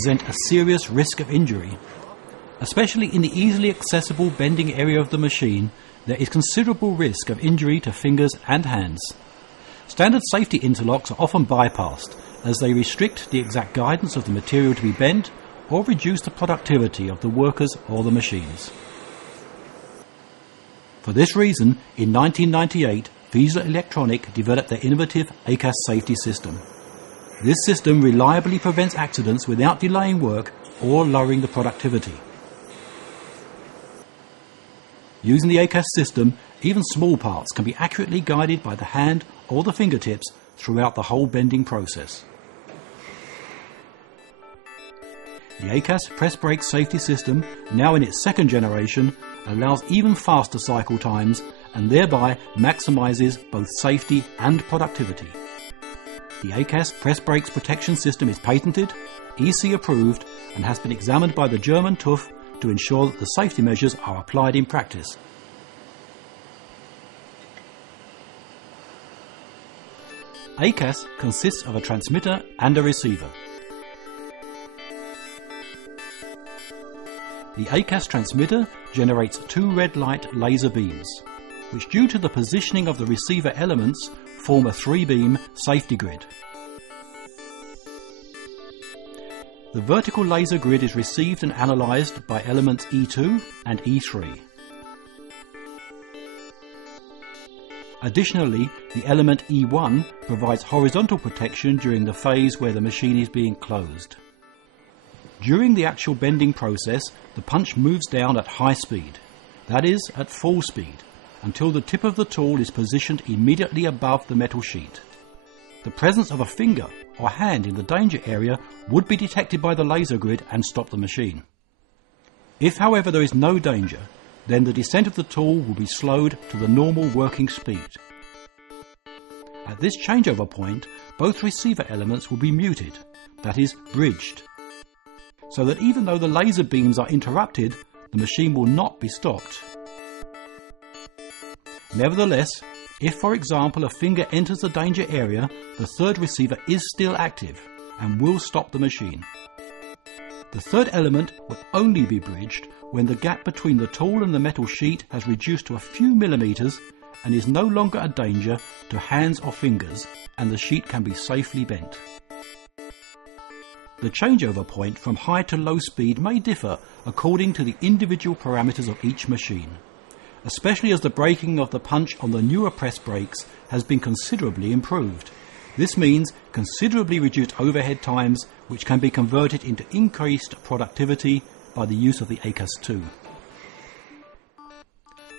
present a serious risk of injury. Especially in the easily accessible bending area of the machine, there is considerable risk of injury to fingers and hands. Standard safety interlocks are often bypassed as they restrict the exact guidance of the material to be bent or reduce the productivity of the workers or the machines. For this reason, in 1998, Fiesler Electronic developed their innovative ACAS safety system. This system reliably prevents accidents without delaying work or lowering the productivity. Using the ACAS system, even small parts can be accurately guided by the hand or the fingertips throughout the whole bending process. The ACAS press brake safety system, now in its second generation, allows even faster cycle times and thereby maximizes both safety and productivity. The ACAS press brakes protection system is patented, EC approved, and has been examined by the German TÜV to ensure that the safety measures are applied in practice. ACAS consists of a transmitter and a receiver. The ACAS transmitter generates two red light laser beams, which due to the positioning of the receiver elements form a 3-beam safety grid. The vertical laser grid is received and analysed by elements E2 and E3. Additionally, the element E1 provides horizontal protection during the phase where the machine is being closed. During the actual bending process, the punch moves down at high speed, that is, at full speed, until the tip of the tool is positioned immediately above the metal sheet. The presence of a finger or hand in the danger area would be detected by the laser grid and stop the machine. If, however, there is no danger, then the descent of the tool will be slowed to the normal working speed. At this changeover point, both receiver elements will be muted, that is, bridged, so that even though the laser beams are interrupted, the machine will not be stopped. Nevertheless, if, for example, a finger enters the danger area, the third receiver is still active and will stop the machine. The third element will only be bridged when the gap between the tool and the metal sheet has reduced to a few millimeters and is no longer a danger to hands or fingers, and the sheet can be safely bent. The changeover point from high to low speed may differ according to the individual parameters of each machine, especially as the braking of the punch on the newer press brakes has been considerably improved. This means considerably reduced overhead times, which can be converted into increased productivity by the use of the ACAS 2.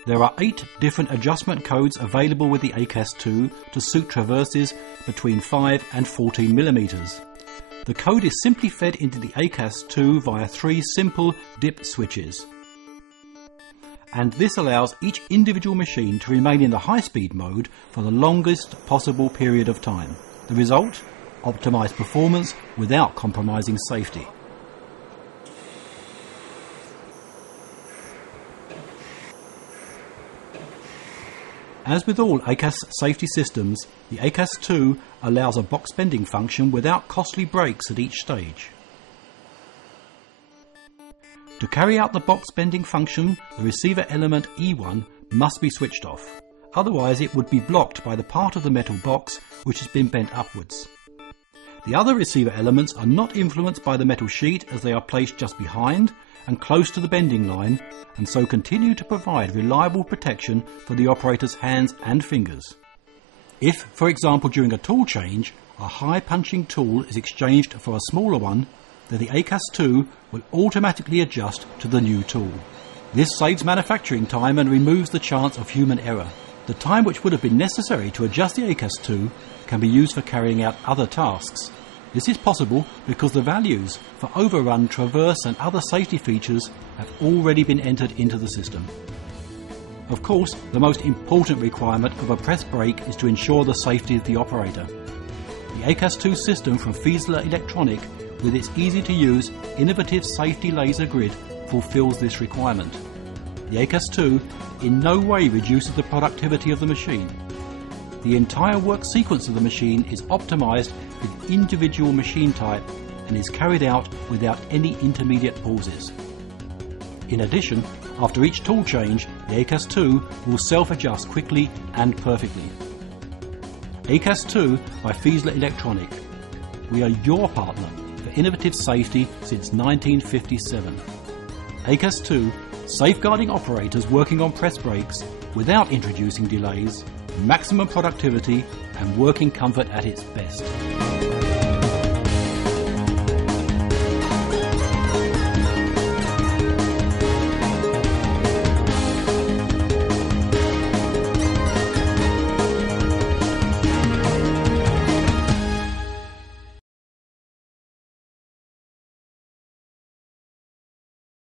There are 8 different adjustment codes available with the ACAS 2 to suit traverses between 5 and 14 millimeters. The code is simply fed into the ACAS 2 via 3 simple dip switches, and this allows each individual machine to remain in the high-speed mode for the longest possible period of time. The result? Optimized performance without compromising safety. As with all ACAS safety systems, the ACAS 2 allows a box bending function without costly brakes at each stage. To carry out the box bending function, the receiver element E1 must be switched off, otherwise it would be blocked by the part of the metal box which has been bent upwards. The other receiver elements are not influenced by the metal sheet as they are placed just behind and close to the bending line, and so continue to provide reliable protection for the operator's hands and fingers. If, for example, during a tool change, a high punching tool is exchanged for a smaller one, then the ACAS 2 will automatically adjust to the new tool. This saves manufacturing time and removes the chance of human error. The time which would have been necessary to adjust the ACAS 2 can be used for carrying out other tasks. This is possible because the values for overrun, traverse and other safety features have already been entered into the system. Of course, the most important requirement of a press brake is to ensure the safety of the operator. The ACAS 2 system from Fiesler Electronic, with its easy-to-use, innovative safety laser grid, fulfills this requirement. The ACAS 2 in no way reduces the productivity of the machine. The entire work sequence of the machine is optimized with individual machine type and is carried out without any intermediate pauses. In addition, after each tool change, the ACAS 2 will self-adjust quickly and perfectly. ACAS 2 by Fiesler Electronic. We are your partner for innovative safety since 1957. ACAS 2, safeguarding operators working on press brakes without introducing delays, maximum productivity and working comfort at its best.